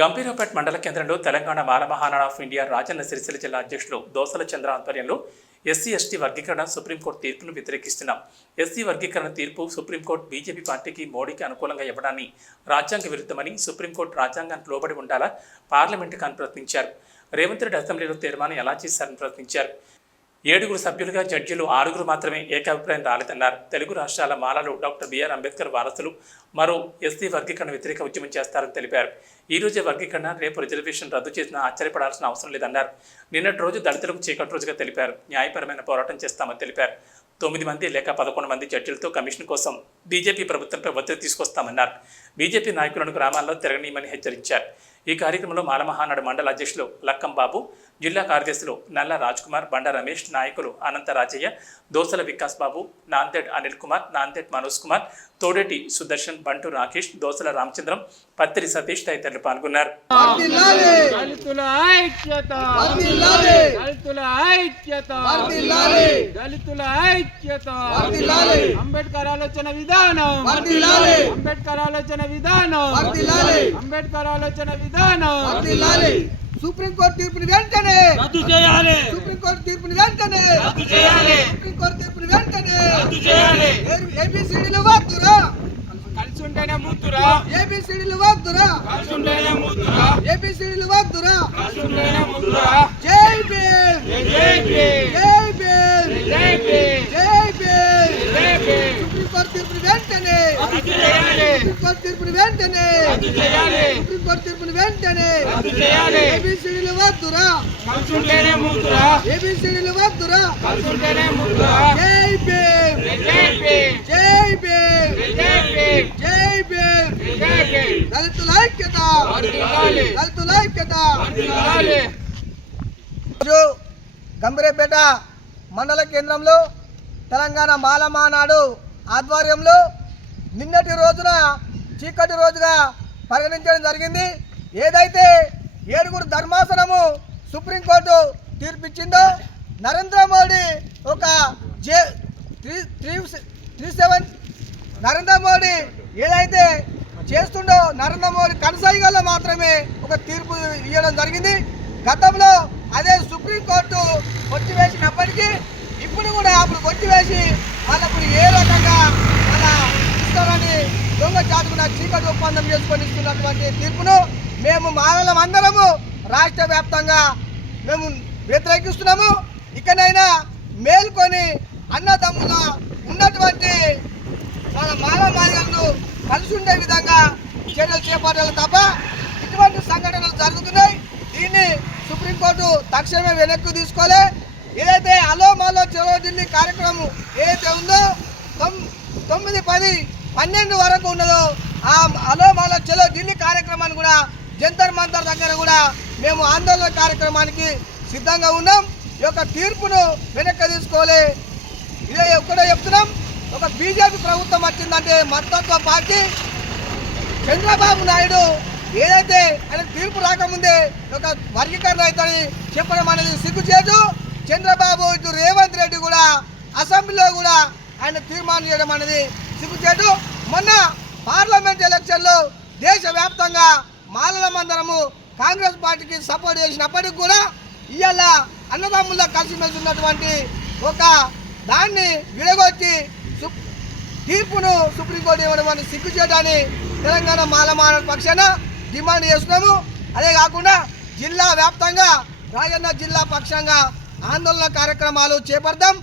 గంభీరావుపేట మండల కేంద్రంలో తెలంగాణ మాల Mahanadu of India Rajanna Sircilla జిల్లా అధ్యక్షులు దోసల చంద్ర ఆధ్వర్యంలో ఎస్సీ ఎస్టీ వర్గీకరణ సుప్రీంకోర్టు తీర్పును వ్యతిరేకిస్తున్నాం. ఎస్సీ వర్గీకరణ తీర్పు సుప్రీంకోర్టు బీజేపీ పార్టీకి మోడీకి అనుకూలంగా ఇవ్వడాన్ని రాజ్యాంగ విరుద్ధమని, సుప్రీంకోర్టు రాజ్యాంగానికి లోబడి ఉండాలా పార్లమెంటుకు అని ప్రశ్నించారు. రేవంత్ రెడ్డి అసెంబ్లీలో తీర్మానం ఎలా చేశారని ప్రశ్నించారు. 7 సభ్యులుగా జడ్జీలు 6 మాత్రమే ఏకాభిప్రాయం రాలేదన్నారు. తెలుగు రాష్ట్రాల మాలలు డాక్టర్ బిఆర్ అంబేద్కర్ వారసులు మరో ఎస్సీ వర్గీకరణ వ్యతిరేక ఉద్యమం చేస్తారని తెలిపారు. ఈ రోజే వర్గీకరణ, రేపు రిజర్వేషన్ రద్దు చేసినా ఆశ్చర్యపడాల్సిన అవసరం లేదన్నారు. నిన్నటి రోజు దళితులకు చీకటి రోజుగా తెలిపారు. న్యాయపరమైన పోరాటం చేస్తామని తెలిపారు. 9 మంది లేక 11 మంది జడ్జీలతో కమిషన్ కోసం బీజేపీ ప్రభుత్వంపై ఒత్తిడి తీసుకొస్తామన్నారు. బీజేపీ నాయకులను గ్రామాల్లో తిరగనీయమని హెచ్చరించారు. ఈ కార్యక్రమంలో మాల మహానాడు మండల అధ్యక్షులు లక్కం బాబు, జిల్లా కార్యదర్శులు నల్ల రాజ్ కుమార్, బండ రమేష్, నాయకులు అనంత రాజయ్య, దోసల వికాస్ బాబు, నాందేడ్ అనిల్ కుమార్, నాందేడ్ మనోజ్ కుమార్, తోడేటి సుదర్శన్, బంటు రాకేష్, దోసల రామచంద్రం, పత్తిరి సతీష్ తదితరులు పాల్గొన్నారు. అంబేద్కర్ ఆలోచన విధానం, అంబేద్కర్ ఆలోచన విధానం, అంబేద్కర్ ఆలోచన విధానం. సుప్రీంకోర్టు తీర్పుని వెంటనే రద్దు చేయాలి, సుప్రీంకోర్టు తీర్పుని వెంటనే రద్దు చేయాలి, సుప్రీంకోర్టు తీర్పుని వెంటనే రద్దు చేయాలి. ఏబిసిడీలు వద్దురా, కలిసి ఉంటేనే ముద్దురా, ఏబిసిడీలు వద్దురా, కలిసి ఉంటేనే ముద్దురా, ఏబిసిడీలు వద్దురా. కలిసి ఉంటేనే ముద్దురా. జై భీమ్, జై భీమ్, జై భీమ్, జై భీమ్, జై భీమ్. జై భీమ్. సుప్రీంకోర్టు తీర్పుని వెంటనే రద్దు చేయాలి, సుప్రీంకోర్టు తీర్పుని వెంటనే రద్దు చేయాలి, సుప్రీంకోర్టు తీర్పుని వెంటనే రద్దు చేయాలి. ఏబిసిడీలు వద్దురా, కలిసి ఉంటేనే ముద్దురా, ఏబిసిడీలు వద్దురా. కలిసి ఉంటేనే ముద్దురా. జై భీమ్, జై భీమ్, జై భీమ్, జై భీమ్, జై భీమ్. జై భీమ్. దళితుల ఐక్యత, వర్ధిల్లాలి, దళితుల ఐక్యత. వర్ధిల్లాలి. ఈరోజు గంభీరావుపేట మండల కేంద్రంలో తెలంగాణ మాల మహానాడు ఆధ్వర్యంలో నిన్నటి రోజున చీకటి రోజుగా పరిగణించడం జరిగింది. ఏదైతే 7 ధర్మాసనము సుప్రీంకోర్టు తీర్పిచ్చిందో, నరేంద్ర మోడీ ఒక 37 నరేంద్ర మోడీ ఏదైతే చేస్తుండో నరేంద్ర మోడీ కనసాయిగల్లో మాత్రమే ఒక తీర్పు ఇవ్వడం జరిగింది. గతంలో అదే సుప్రీంకోర్టు కొట్టివేసినప్పటికీ ఇప్పుడు కూడా అప్పుడు కొట్టివేసి వాళ్ళకు ఏ రకంగా వాళ్ళ ఇస్తారని దొంగ చాటుకున్న చీకటి ఒప్పందం చేసుకొని ఇస్తున్నటువంటి తీర్పును మేము మానవులం అందరము రాష్ట్ర వ్యాప్తంగా మేము వ్యతిరేకిస్తున్నాము. ఇకనైనా మేల్కొని అన్నదమ్ముల ఉన్నటువంటి మన మానవాళులను కలిసి ఉండే విధంగా చర్యలు చేపట్టాలి తప్ప ఇటువంటి సంఘటనలు జరుగుతున్నాయి. దీన్ని సుప్రీంకోర్టు తక్షణమే వెనక్కి తీసుకోలే. ఏదైతే అలో మాలో చలో ఢిల్లీ కార్యక్రమం ఏదైతే ఉందో 9, 10, 12 వరకు ఉన్నదో ఆ అలో మాలో చలో ఢిల్లీ కార్యక్రమాన్ని కూడా జంతర్ మంతర్ దగ్గర కూడా మేము ఆందోళన కార్యక్రమానికి సిద్ధంగా ఉన్నాం. ఈ యొక్క తీర్పును వెనక్కి తీసుకోలే. ఇదే ఒక్కడే చెప్తున్నాం, ఒక బీజేపీ ప్రభుత్వం వచ్చిందంటే మతత్వ పార్టీ చంద్రబాబు నాయుడు ఏదైతే ఆయన తీర్పు రాకముందే ఒక వర్గీకరణ అవుతుందని చెప్పడం అనేది సిగ్గుచేటు. చంద్రబాబు ఇటు రేవంత్ రెడ్డి కూడా అసెంబ్లీలో కూడా ఆయన తీర్మానం చేయడం అనేది సిగ్గుచేటు. మొన్న పార్లమెంట్ ఎలక్షన్లో దేశవ్యాప్తంగా మాలలమందరము కాంగ్రెస్ పార్టీకి సపోర్ట్ చేసినప్పటికి కూడా ఇవాళ అన్నదమ్ముల్లో కలిసిమెలిసి ఉన్నటువంటి ఒక దాన్ని విడగొట్టి తీర్పును సుప్రీంకోర్టు ఇవ్వడం అని సిగ్గుచేటని తెలంగాణ మాల మహానాడు పక్షాన డిమాండ్ చేస్తున్నాము. అదే కాకుండా జిల్లా వ్యాప్తంగా రాజన్న జిల్లా పక్షంగా ఆందోళన కార్యక్రమాలు చేపడతాం.